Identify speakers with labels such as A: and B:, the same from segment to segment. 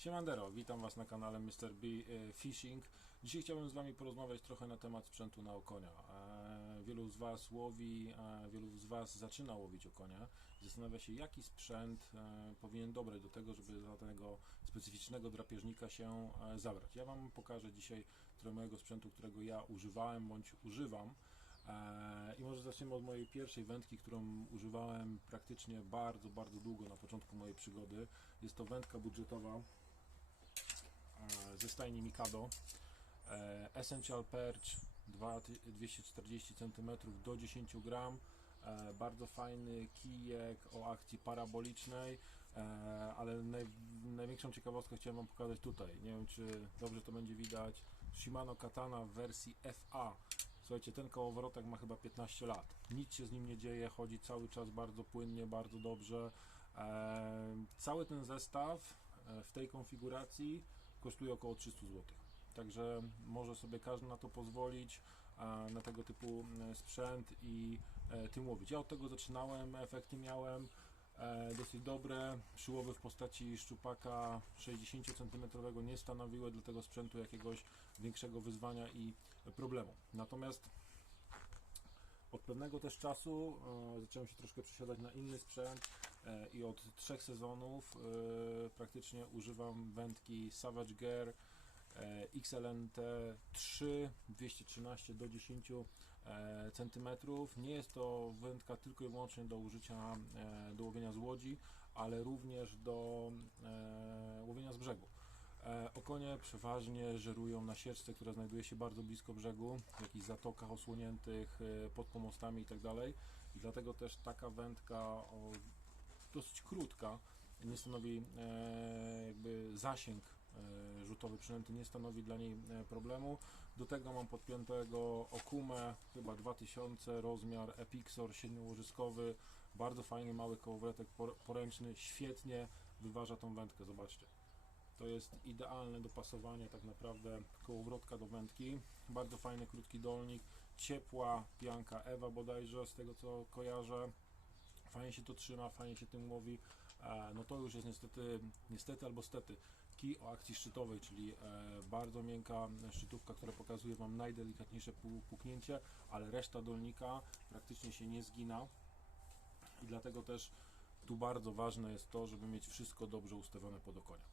A: Siemandero, witam Was na kanale Mr. B e, Fishing. Dzisiaj chciałbym z Wami porozmawiać trochę na temat sprzętu na okonia. E, Wielu z Was łowi, e, wielu z Was zaczyna łowić okonia. Zastanawia się, jaki sprzęt powinien dobrać do tego, żeby za tego specyficznego drapieżnika się zabrać. Ja Wam pokażę dzisiaj trochę mojego sprzętu, którego ja używałem bądź używam. I może zaczniemy od mojej pierwszej wędki, którą używałem praktycznie bardzo, bardzo długo na początku mojej przygody. Jest to wędka budżetowa ze stajni Mikado. E, Essential Perch 2, 240 cm do 10 gram. E, Bardzo fajny kijek o akcji parabolicznej, e, ale naj, największą ciekawostkę chciałem Wam pokazać tutaj. Nie wiem, czy dobrze to będzie widać. Shimano Katana w wersji FA. Słuchajcie, ten kołowrotek ma chyba 15 lat. Nic się z nim nie dzieje, chodzi cały czas bardzo płynnie, bardzo dobrze. E, cały ten zestaw e, w tej konfiguracji kosztuje około 300 zł. Także może sobie każdy na to pozwolić, na tego typu e, sprzęt i e, tym łowić. Ja od tego zaczynałem, efekty miałem e, dosyć dobre. Przyłowy w postaci szczupaka 60 cm nie stanowiły dla tego sprzętu jakiegoś większego wyzwania i problemu. Natomiast od pewnego też czasu zacząłem się troszkę przesiadać na inny sprzęt i od trzech sezonów e, praktycznie używam wędki Savage Gear e, XLNT 3 213 do 10 e, cm. Nie jest to wędka tylko i wyłącznie do użycia e, do łowienia z łodzi, ale również do e, łowienia z brzegu. E, Okonie przeważnie żerują na sieczce, która znajduje się bardzo blisko brzegu, w jakichś zatokach osłoniętych, e, pod pomostami itd. I dlatego też taka wędka o, dosyć krótka nie stanowi e, jakby zasięg e, rzutowy przynęty nie stanowi dla niej e, problemu. Do tego mam podpiętego Okumę, chyba 2000, rozmiar Epixor 7-łożyskowy, bardzo fajny mały kołowrotek por- poręczny, świetnie wyważa tą wędkę, zobaczcie. To jest idealne dopasowanie tak naprawdę kołowrotka do wędki. Bardzo fajny krótki dolnik, ciepła pianka Ewa bodajże, z tego co kojarzę. Fajnie się to trzyma, fajnie się tym łowi. E, No to już jest niestety, niestety albo stety kij o akcji szczytowej, czyli e, bardzo miękka szczytówka, która pokazuje Wam najdelikatniejsze pu- puknięcie, ale reszta dolnika praktycznie się nie zgina i dlatego też tu bardzo ważne jest to, żeby mieć wszystko dobrze ustawione pod okonia.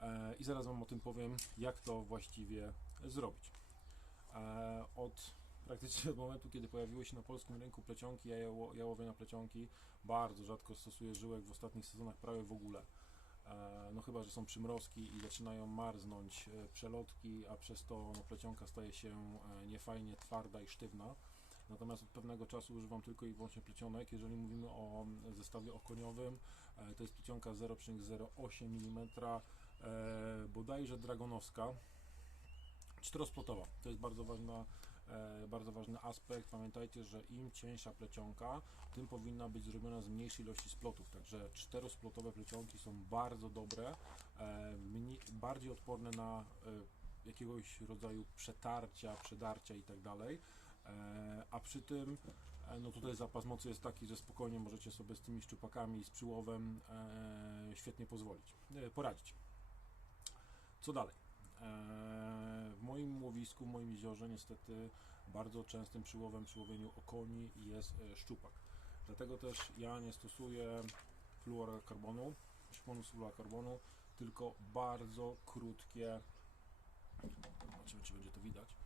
A: E, I zaraz Wam o tym powiem, jak to właściwie zrobić. Od praktycznie od momentu, kiedy pojawiły się na polskim rynku plecionki, ja, je ło- ja łowię na plecionki, bardzo rzadko stosuję żyłek w ostatnich sezonach prawie w ogóle. E, No chyba, że są przymrozki i zaczynają marznąć e, przelotki, a przez to no, plecionka staje się e, niefajnie twarda i sztywna. Natomiast od pewnego czasu używam tylko i wyłącznie plecionek. Jeżeli mówimy o mm, zestawie okoniowym, to jest plecionka 0,08 mm, bodajże dragonowska, czterosplotowa. To jest bardzo ważna, bardzo ważny aspekt. Pamiętajcie, że im cieńsza plecionka, tym powinna być zrobiona z mniejszej ilości splotów. Także czterosplotowe plecionki są bardzo dobre, e, bardziej odporne na e, jakiegoś rodzaju przetarcia, przedarcia i tak dalej. E, A przy tym, e, no tutaj zapas mocy jest taki, że spokojnie możecie sobie z tymi szczupakami, z przyłowem e, świetnie pozwolić, e, poradzić. Co dalej? E, W moim łowisku, w moim jeziorze niestety bardzo częstym przyłowem przy łowieniu okoni jest e, szczupak. Dlatego też ja nie stosuję fluorokarbonu, szponu z fluorokarbonu, tylko bardzo krótkie, zobaczymy czy będzie to widać,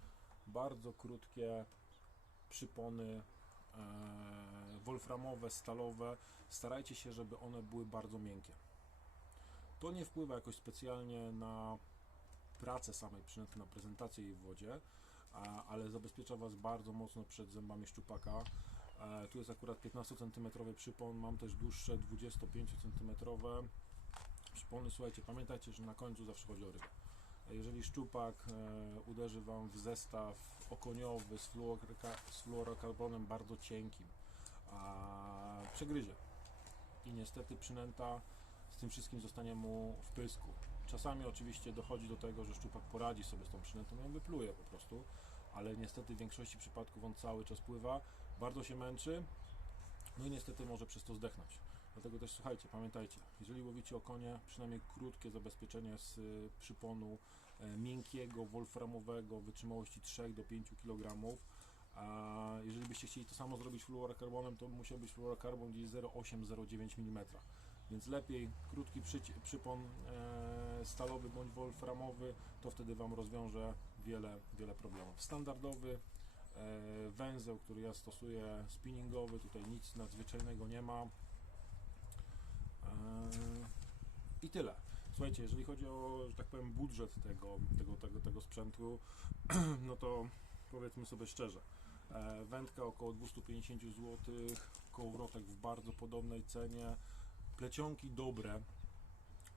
A: bardzo krótkie przypony e, wolframowe, stalowe. Starajcie się, żeby one były bardzo miękkie. To nie wpływa jakoś specjalnie na pracę samej przynęty, na prezentację jej w wodzie, a, ale zabezpiecza Was bardzo mocno przed zębami szczupaka. E, tu jest akurat 15 cm przypon, mam też dłuższe 25 cm przypony. Słuchajcie, pamiętajcie, że na końcu zawsze chodzi o rybę. Jeżeli szczupak e, uderzy Wam w zestaw okoniowy z, z fluorokarbonem bardzo cienkim, a przegryzie i niestety przynęta z tym wszystkim zostanie mu w pysku. Czasami oczywiście dochodzi do tego, że szczupak poradzi sobie z tą przynętą i ją wypluje po prostu, ale niestety w większości przypadków on cały czas pływa, bardzo się męczy, no i niestety może przez to zdechnąć. Dlatego też słuchajcie, pamiętajcie, jeżeli łowicie okonie, przynajmniej krótkie zabezpieczenie z y, przyponu e, miękkiego, wolframowego, wytrzymałości 3 do 5 kg. A jeżeli byście chcieli to samo zrobić fluorokarbonem, to musiał być fluorokarbon gdzieś 0,8-0,9 mm. Więc lepiej krótki przypon e, stalowy bądź wolframowy, to wtedy Wam rozwiąże wiele, wiele problemów. Standardowy e, węzeł, który ja stosuję, spinningowy, tutaj nic nadzwyczajnego nie ma. E, I tyle. Słuchajcie, jeżeli chodzi o, że tak powiem, budżet tego, tego, tego, tego sprzętu, no to powiedzmy sobie szczerze, e, wędka około 250 zł, kołowrotek w bardzo podobnej cenie, plecionki dobre,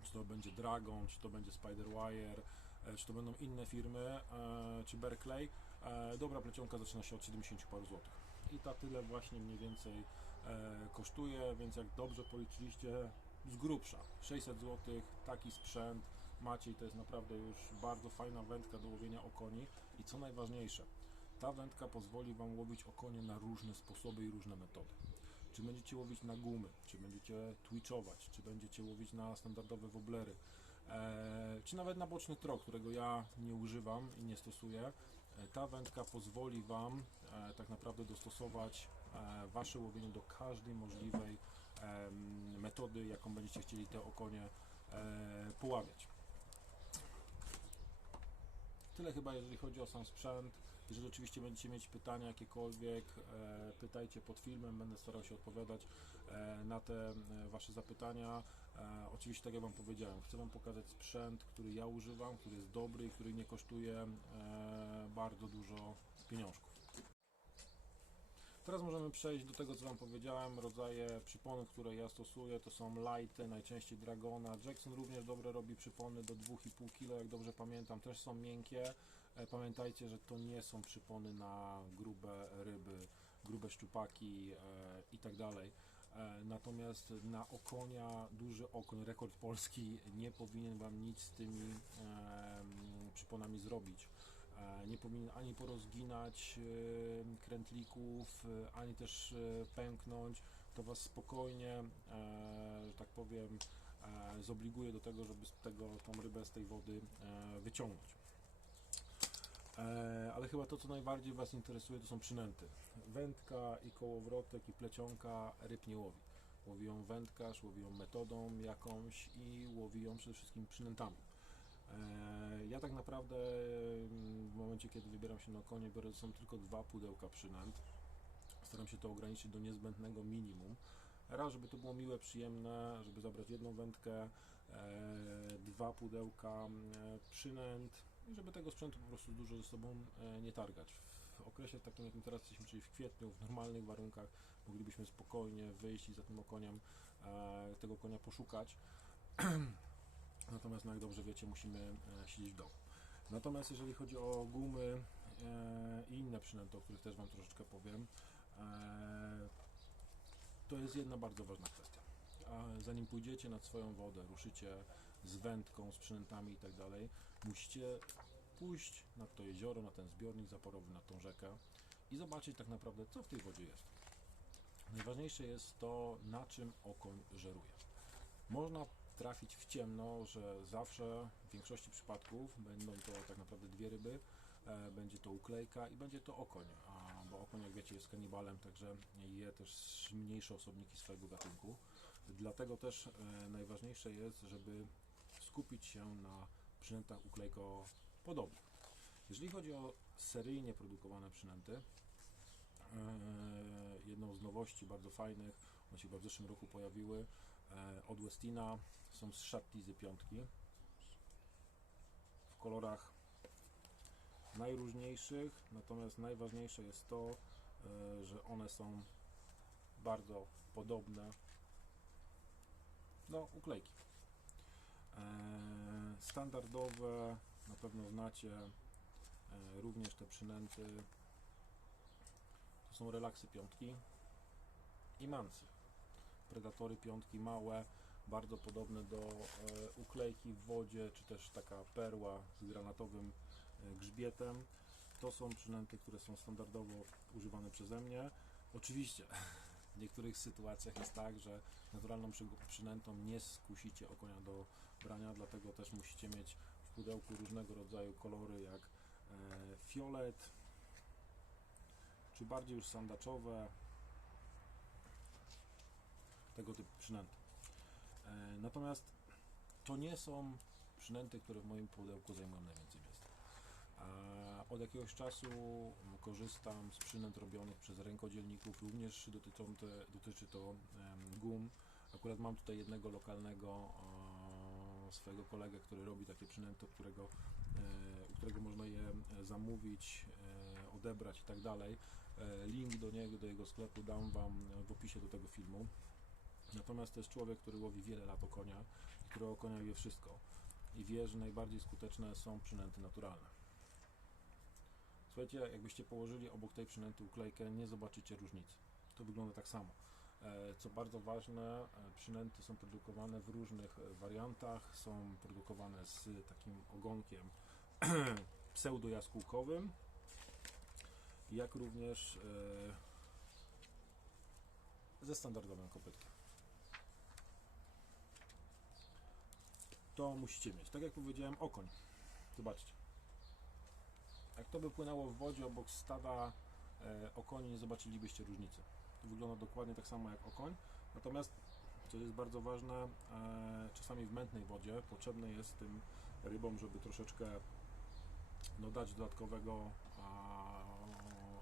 A: czy to będzie Dragon, czy to będzie Spiderwire, e, czy to będą inne firmy, e, czy Berkeley, e, dobra plecionka zaczyna się od 70 paru złotych. I ta tyle właśnie mniej więcej kosztuje, więc jak dobrze policzyliście, z grubsza 600 zł, taki sprzęt macie i to jest naprawdę już bardzo fajna wędka do łowienia okoni i co najważniejsze, ta wędka pozwoli Wam łowić okonie na różne sposoby i różne metody. Czy będziecie łowić na gumy, czy będziecie twitchować, czy będziecie łowić na standardowe woblery, e, czy nawet na boczny trok, którego ja nie używam i nie stosuję. E, Ta wędka pozwoli Wam e, tak naprawdę dostosować e, Wasze łowienie do każdej możliwej em, metody, jaką będziecie chcieli te okonie e, poławiać. Tyle chyba, jeżeli chodzi o sam sprzęt. Jeżeli oczywiście będziecie mieć pytania jakiekolwiek, e, pytajcie pod filmem, będę starał się odpowiadać e, na te e, Wasze zapytania. E, oczywiście, tak jak Wam powiedziałem, chcę Wam pokazać sprzęt, który ja używam, który jest dobry i który nie kosztuje e, bardzo dużo pieniążków. Teraz możemy przejść do tego, co Wam powiedziałem. Rodzaje przyponów, które ja stosuję, to są lighty, najczęściej Dragona. Jackson również dobre robi przypony do 2,5 kg, jak dobrze pamiętam, też są miękkie. E, Pamiętajcie, że to nie są przypony na grube ryby, grube szczupaki e, i tak dalej. E, Natomiast na okonia, duży okoń, rekord polski, nie powinien Wam nic z tymi przyponami zrobić. E, Nie powinien ani porozginać e, krętlików, e, ani też pęknąć. To Was spokojnie, że tak powiem, zobliguje do tego, żeby tego, tą rybę z tej wody wyciągnąć. Ale chyba to, co najbardziej Was interesuje, to są przynęty. Wędka i kołowrotek i plecionka ryb nie łowi. Łowi ją wędkarz, łowi ją metodą jakąś i łowi ją przede wszystkim przynętami. E, Ja tak naprawdę mm, w momencie, kiedy wybieram się na konie, biorę są tylko dwa pudełka przynęt. Staram się to ograniczyć do niezbędnego minimum. Raz, żeby to było miłe, przyjemne, żeby zabrać jedną wędkę, e, dwa pudełka e, przynęt i żeby tego sprzętu po prostu dużo ze sobą nie targać. W okresie takim, jakim teraz jesteśmy, czyli w kwietniu, w normalnych warunkach, moglibyśmy spokojnie wyjść i za tym okoniem tego konia poszukać. Natomiast, no jak dobrze wiecie, musimy e, siedzieć w domu. Natomiast jeżeli chodzi o gumy e, i inne przynęty, o których też Wam troszeczkę powiem, e, to jest jedna bardzo ważna kwestia. Zanim pójdziecie nad swoją wodę, ruszycie z wędką, z przynętami i tak dalej, musicie pójść nad to jezioro, na ten zbiornik zaporowy, na tą rzekę i zobaczyć tak naprawdę, co w tej wodzie jest. Najważniejsze jest to, na czym okoń żeruje. Można trafić w ciemno, że zawsze w większości przypadków będą to tak naprawdę dwie ryby, e, będzie to uklejka i będzie to okoń, a, bo okoń jak wiecie jest kanibalem, także je też mniejsze osobniki swojego gatunku. Dlatego też e, najważniejsze jest, żeby skupić się na przynętach uklejko podobnych. Jeżeli chodzi o seryjnie produkowane przynęty, e, jedną z nowości bardzo fajnych, one się w zeszłym roku pojawiły, od Westina są z Shattizy piątki w kolorach najróżniejszych, natomiast najważniejsze jest to, e, że one są bardzo podobne do uklejki. E, Standardowe, na pewno znacie e, również te przynęty. To są relaksy piątki i mansy. Predatory piątki małe, bardzo podobne do e, uklejki w wodzie, czy też taka perła z granatowym e, grzbietem. To są przynęty, które są standardowo używane przeze mnie. Oczywiście W niektórych sytuacjach jest tak, że naturalną przy, przynętą nie skusicie okonia do brania, dlatego też musicie mieć w pudełku różnego rodzaju kolory, jak e, fiolet, czy bardziej już sandaczowe, tego typu przynęty. E, natomiast to nie są przynęty, które w moim pudełku zajmują najwięcej miejsca. Od jakiegoś czasu korzystam z przynęt robionych przez rękodzielników, również dotyczące, dotyczy to gum. Akurat mam tutaj jednego lokalnego e, swojego kolegę, który robi takie przynęty, od którego, e, u którego można je zamówić, odebrać i tak dalej. Link do niego, do jego sklepu dam Wam w opisie do tego filmu. Natomiast to jest człowiek, który łowi wiele lat o konia, i który o konia wie wszystko i wie, że najbardziej skuteczne są przynęty naturalne. Słuchajcie, jakbyście położyli obok tej przynęty uklejkę, nie zobaczycie różnicy. To wygląda tak samo. E, Co bardzo ważne, e, przynęty są produkowane w różnych e, wariantach. Są produkowane z takim ogonkiem pseudojaskółkowym, jak również ze standardowym kopytkiem. To musicie mieć. Tak jak powiedziałem, okoń. Zobaczcie. Jak to by płynęło w wodzie obok stada e, okoni, zobaczylibyście różnicy. To wygląda dokładnie tak samo jak okoń. Natomiast, co jest bardzo ważne, e, czasami w mętnej wodzie potrzebne jest tym rybom, żeby troszeczkę no, dać dodatkowego a,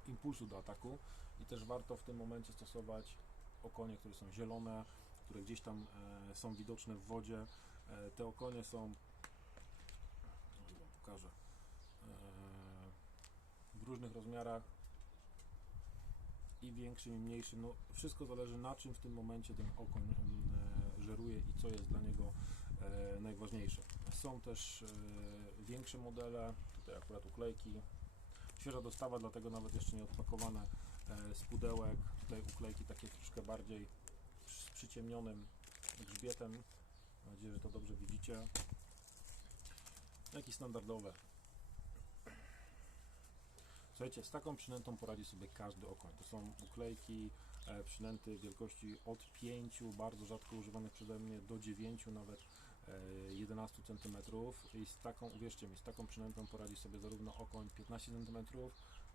A: impulsu do ataku i też warto w tym momencie stosować okonie, które są zielone, które gdzieś tam e, są widoczne w wodzie. E, te okonie są, pokażę, e, w różnych rozmiarach i większym i mniejszym. No, wszystko zależy na czym w tym momencie ten okoń e, żeruje i co jest dla niego najważniejsze. Są też większe modele, tutaj akurat uklejki, świeża dostawa, dlatego nawet jeszcze nie odpakowane z pudełek. Tutaj uklejki takie troszkę bardziej z przyciemnionym grzbietem. Mam nadzieję, że to dobrze widzicie. Jak i standardowe. Słuchajcie, z taką przynętą poradzi sobie każdy okoń. To są uklejki, e, przynęty wielkości od 5, bardzo rzadko używanych przeze mnie, do 9 nawet e, 11 cm i z taką, uwierzcie mi, z taką przynętą poradzi sobie zarówno okoń 15 cm,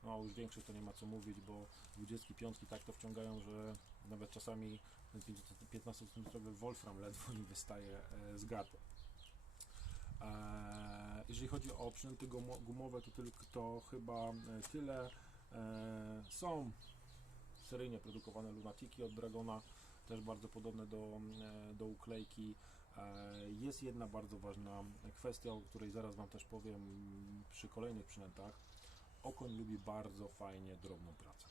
A: no a już większych to nie ma co mówić, bo 25 tak to wciągają, że nawet czasami ten 15 cm Wolfram ledwo im wystaje z gardła. E, Jeżeli chodzi o przynęty gumo- gumowe, to tylko to chyba e, tyle. E, Są seryjnie produkowane lunatiki od Dragona, też bardzo podobne do, do uklejki. Jest jedna bardzo ważna kwestia, o której zaraz Wam też powiem przy kolejnych przynętach. Okoń lubi bardzo fajnie drobną pracę.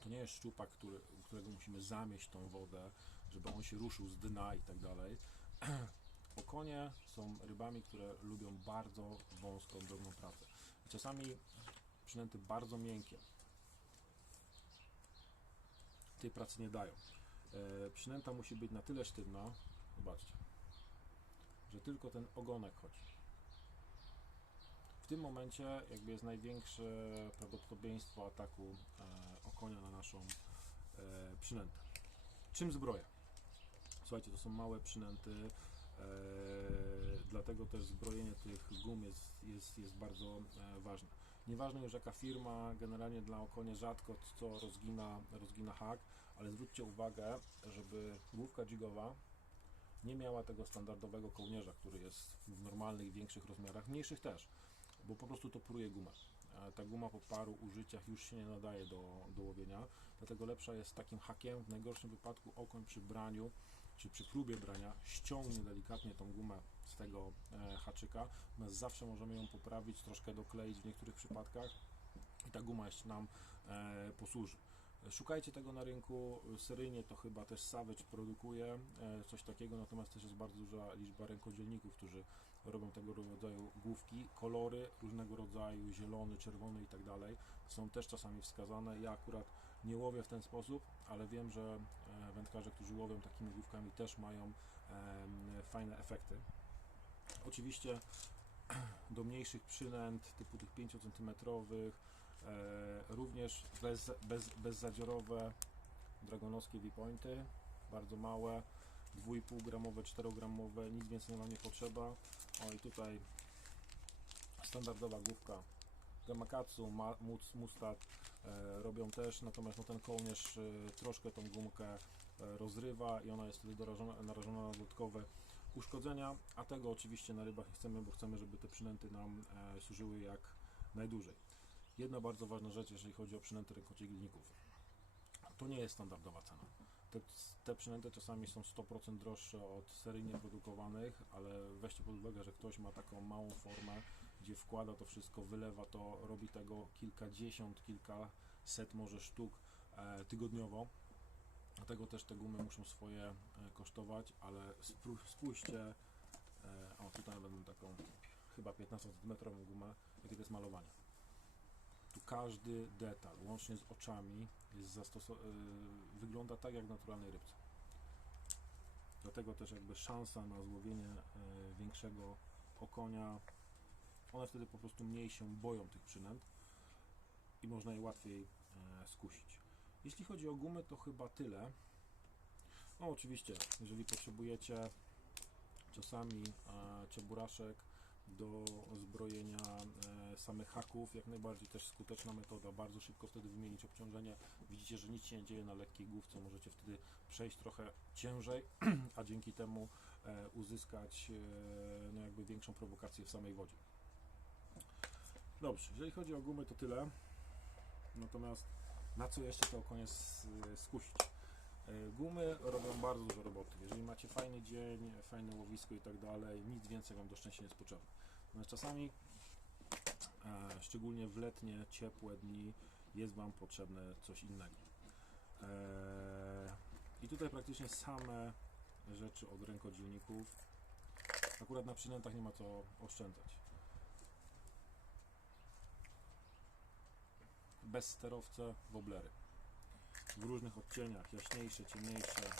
A: To nie jest szczupak, który, którego musimy zamieść tą wodę, żeby on się ruszył z dna i tak dalej. Okonie są rybami, które lubią bardzo wąską, drobną pracę. Czasami przynęty bardzo miękkie tej pracy nie dają. E, przynęta musi być na tyle sztywna, zobaczcie, że tylko ten ogonek chodzi. W tym momencie jakby jest największe prawdopodobieństwo ataku okonia na naszą e, przynętę. Czym zbroja? Słuchajcie, to są małe przynęty, e, dlatego też zbrojenie tych gum jest, jest, jest bardzo e, ważne. Nieważne już jaka firma, generalnie dla okonie rzadko co rozgina, rozgina hak, ale zwróćcie uwagę, żeby główka jigowa nie miała tego standardowego kołnierza, który jest w normalnych, większych rozmiarach, mniejszych też, bo po prostu to pruje gumę. Ta guma po paru użyciach już się nie nadaje do, do łowienia, dlatego lepsza jest takim hakiem. W najgorszym wypadku okoń przy braniu, czy przy próbie brania, ściągnie delikatnie tą gumę z tego e, haczyka. My zawsze możemy ją poprawić, troszkę dokleić w niektórych przypadkach i ta guma jeszcze nam e, posłuży. Szukajcie tego na rynku, seryjnie to chyba też Savage produkuje e, coś takiego, natomiast też jest bardzo duża liczba rękodzielników, którzy robią tego rodzaju główki. Kolory różnego rodzaju, zielony, czerwony i tak dalej, są też czasami wskazane. Ja akurat nie łowię w ten sposób, ale wiem, że e, wędkarze, którzy łowią takimi główkami też mają fajne efekty. Oczywiście do mniejszych przynęt typu tych 5 cm, e, również bez, bez, bezzadziorowe dragonowskie V-pointy, bardzo małe, 2,5 gramowe, 4 gramowe, nic więcej nam nie potrzeba. O i tutaj standardowa główka Gamakatsu, Ma- Mus- Mustad e, robią też, natomiast no, ten kołnierz e, troszkę tą gumkę e, rozrywa i ona jest wtedy dorażona, narażona na dodatkowe uszkodzenia, a tego oczywiście na rybach nie chcemy, bo chcemy, żeby te przynęty nam e, służyły jak najdłużej. Jedna bardzo ważna rzecz, jeżeli chodzi o przynęty rękociągników. To nie jest standardowa cena. Te, te przynęty czasami są 100% droższe od seryjnie produkowanych, ale weźcie pod uwagę, że ktoś ma taką małą formę, gdzie wkłada to wszystko, wylewa to, robi tego kilkadziesiąt, kilkaset może sztuk e, tygodniowo. Dlatego też te gumy muszą swoje e, kosztować, ale spójrzcie, e, o tutaj będę taką chyba 15 cm gumę, jakie to jest malowanie. Tu każdy detal, łącznie z oczami, jest zastoso- y, wygląda tak jak w naturalnej rybce. Dlatego też jakby szansa na złowienie y, większego okonia, one wtedy po prostu mniej się boją tych przynęt i można je łatwiej e, skusić. Jeśli chodzi o gumy, to chyba tyle. No oczywiście, jeżeli potrzebujecie czasami e, czeburaszek do zbrojenia e, samych haków, jak najbardziej też skuteczna metoda, bardzo szybko wtedy wymienić obciążenie. Widzicie, że nic się nie dzieje na lekkiej główce, możecie wtedy przejść trochę ciężej, a dzięki temu e, uzyskać e, no jakby większą prowokację w samej wodzie. Dobrze, jeżeli chodzi o gumy to tyle. Natomiast na co jeszcze to okonie s- skusić? Gumy robią bardzo dużo roboty. Jeżeli macie fajny dzień, fajne łowisko i tak dalej, nic więcej Wam do szczęścia nie jest potrzebne. Natomiast czasami, e, szczególnie w letnie, ciepłe dni, jest Wam potrzebne coś innego. E, I tutaj praktycznie same rzeczy od rękodzielników. Akurat na przynętach nie ma co oszczędzać. Bez sterowce, woblery w różnych odcieniach, jaśniejsze, ciemniejsze.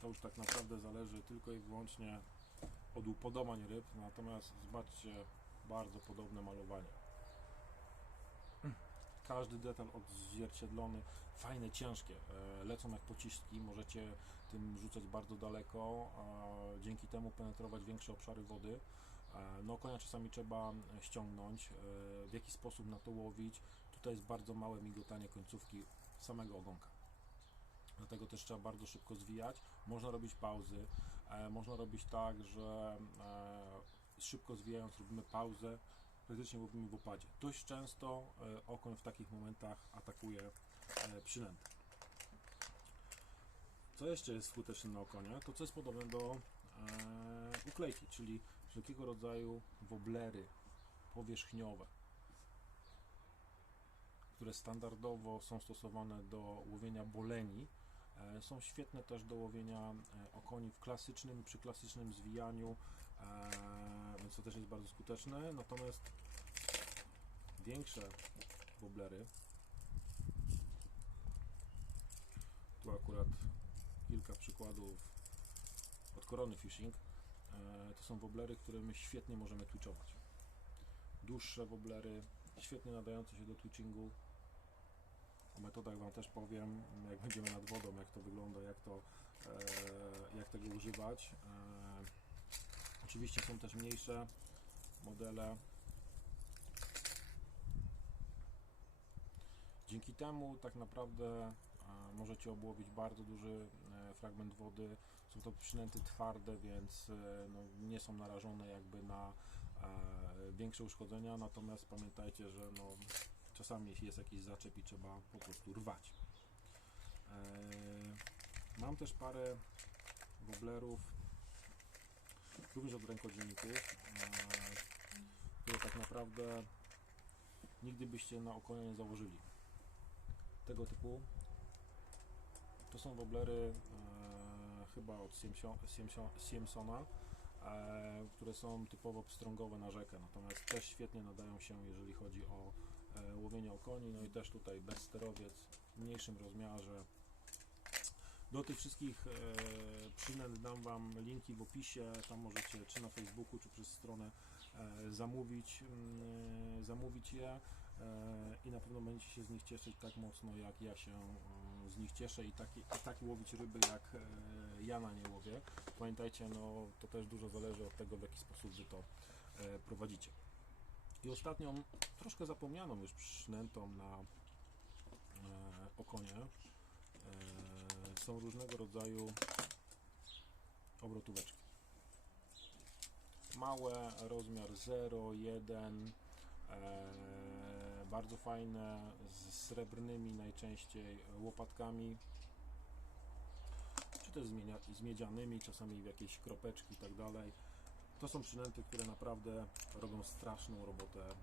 A: To już tak naprawdę zależy tylko i wyłącznie od upodobań ryb, natomiast zobaczcie bardzo podobne malowanie. Każdy detal odzwierciedlony, fajne, ciężkie, e, lecą jak pociski, możecie tym rzucać bardzo daleko, dzięki temu penetrować większe obszary wody. E, No konia czasami trzeba ściągnąć, e, w jaki sposób na to łowić, tutaj jest bardzo małe migotanie końcówki samego ogonka. Dlatego też trzeba bardzo szybko zwijać. Można robić pauzy. E, można robić tak, że e, szybko zwijając robimy pauzę, praktycznie łowimy w opadzie. Dość często e, okoń w takich momentach atakuje e. Co jeszcze jest skuteczne na okonie? To co jest podobne do e, uklejki, czyli wszelkiego rodzaju woblery powierzchniowe które standardowo są stosowane do łowienia boleni, są świetne też do łowienia e, okoni w klasycznym, przy klasycznym zwijaniu, e, więc to też jest bardzo skuteczne. Natomiast większe woblery, tu akurat kilka przykładów od Korony Fishing, e, to są woblery, które my świetnie możemy twitchować. Dłuższe woblery, świetnie nadające się do twitchingu. O metodach Wam też powiem, jak będziemy nad wodą, jak to wygląda, jak, to, e, jak tego używać. E, oczywiście są też mniejsze modele. Dzięki temu tak naprawdę e, możecie obłowić bardzo duży fragment wody. Są to przynęty twarde, więc no, nie są narażone jakby na większe uszkodzenia, natomiast pamiętajcie, że no, czasami jest jakiś zaczep i trzeba po prostu rwać. E, mam też parę woblerów, również od rękodzielników, e, które tak naprawdę nigdy byście na okonie nie założyli. Tego typu to są woblery e, chyba od Siemsona, e, które są typowo pstrągowe na rzekę, natomiast też świetnie nadają się, jeżeli chodzi o e, łowienie okoni, no i też tutaj bezsterowiec w mniejszym rozmiarze. Do tych wszystkich e, przynęt dam Wam linki w opisie, tam możecie czy na Facebooku, czy przez stronę e, zamówić, mm, zamówić je. e, i na pewno będziecie się z nich cieszyć tak mocno, jak ja się e, z nich cieszę i tak, i tak łowić ryby, jak e, ja na nie łowię. Pamiętajcie, no to też dużo zależy od tego, w jaki sposób Wy to e, prowadzicie. I ostatnią, troszkę zapomnianą już przynętą na e, okonie e, są różnego rodzaju obrotóweczki. Małe, rozmiar 0, 1, e, bardzo fajne, z srebrnymi najczęściej łopatkami, czy też z, miedzianymi, czasami w jakieś kropeczki i tak dalej. To są przynęty, które naprawdę robią straszną robotę. E,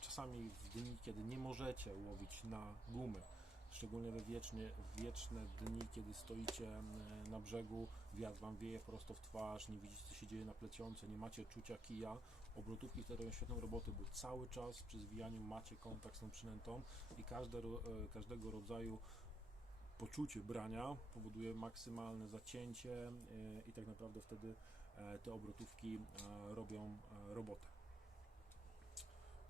A: Czasami w dni, kiedy nie możecie łowić na gumy, szczególnie we wiecznie, wieczne dni, kiedy stoicie e, na brzegu, wiatr wam wieje prosto w twarz, nie widzicie co się dzieje na plecionce, nie macie czucia kija, obrotówki wtedy robią świetną robotę, bo cały czas przy zwijaniu macie kontakt z tą przynętą i każde, e, każdego rodzaju poczucie brania powoduje maksymalne zacięcie i tak naprawdę wtedy te obrotówki e, robią e, robotę.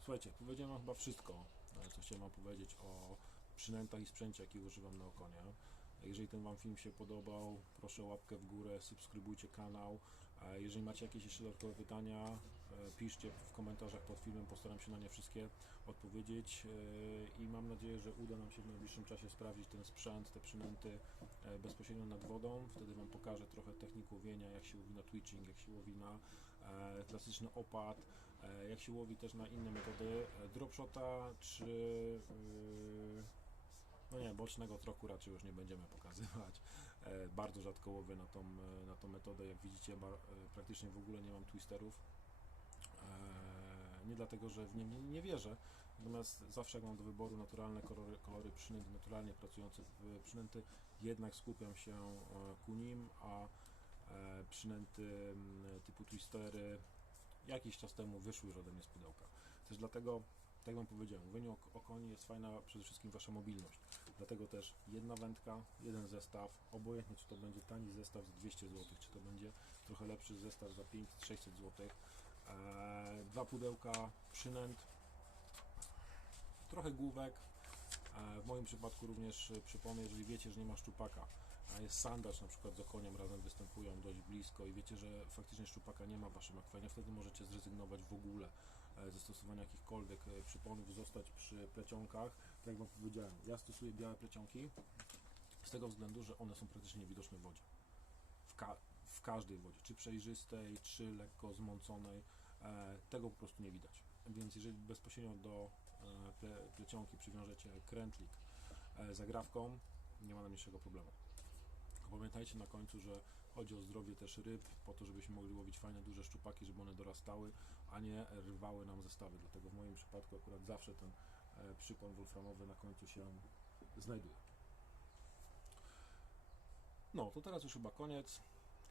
A: Słuchajcie, powiedziałem chyba wszystko, e, co chciałem Wam powiedzieć o przynętach i sprzęcie, jaki używam na okonie. Jeżeli ten Wam film się podobał, proszę łapkę w górę, subskrybujcie kanał. E, Jeżeli macie jakieś jeszcze dodatkowe pytania, e, piszcie w komentarzach pod filmem, postaram się na nie wszystkie odpowiedzieć e, i mam nadzieję, że uda nam się w najbliższym czasie sprawdzić ten sprzęt, te przynęty e, bezpośrednio nad wodą. Wtedy Wam pokażę trochę technik łowienia, jak się łowi na twitching, jak się łowi na e, klasyczny opad, e, jak się łowi też na inne metody e, dropshota, czy no nie, bocznego troku raczej już nie będziemy pokazywać. E, bardzo rzadko łowię na tą, e, na tą metodę, jak widzicie e, praktycznie w ogóle nie mam twisterów. E, nie dlatego, że w nie nie, wierzę, natomiast zawsze jak mam do wyboru naturalne kolory, kolory naturalnie pracujące przynęty, jednak skupiam się e, ku nim, a e, przynęty typu twistery jakiś czas temu wyszły już ode mnie z pudełka. Też dlatego, tak Wam powiedziałem, mówienie o, o koni jest fajna przede wszystkim Wasza mobilność. Dlatego też jedna wędka, jeden zestaw, obojętnie czy to będzie tani zestaw za 200 zł, czy to będzie trochę lepszy zestaw za 500-600 zł. Eee, dwa pudełka przynęt, trochę główek. Eee, w moim przypadku również e, przypomnę, jeżeli wiecie, że nie ma szczupaka, a jest sandacz na przykład z okoniem razem występują dość blisko i wiecie, że faktycznie szczupaka nie ma w waszym akwarium, wtedy możecie zrezygnować w ogóle e, ze stosowania jakichkolwiek e, przyponów, zostać przy plecionkach. Tak jak Wam powiedziałem, ja stosuję białe plecionki z tego względu, że one są praktycznie niewidoczne w wodzie. W każdej wodzie, czy przejrzystej, czy lekko zmąconej, e, tego po prostu nie widać. Więc jeżeli bezpośrednio do e, ple, plecionki przywiążecie krętlik e, zagrawką, nie ma najmniejszego problemu. Pamiętajcie na końcu, że chodzi o zdrowie też ryb, po to, żebyśmy mogli łowić fajne, duże szczupaki, żeby one dorastały, a nie rwały nam zestawy. Dlatego w moim przypadku akurat zawsze ten przypon wolframowy na końcu się znajduje. No, to teraz już chyba koniec.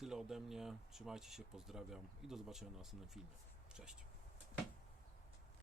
A: Tyle ode mnie. Trzymajcie się, pozdrawiam i do zobaczenia na następnym filmie. Cześć.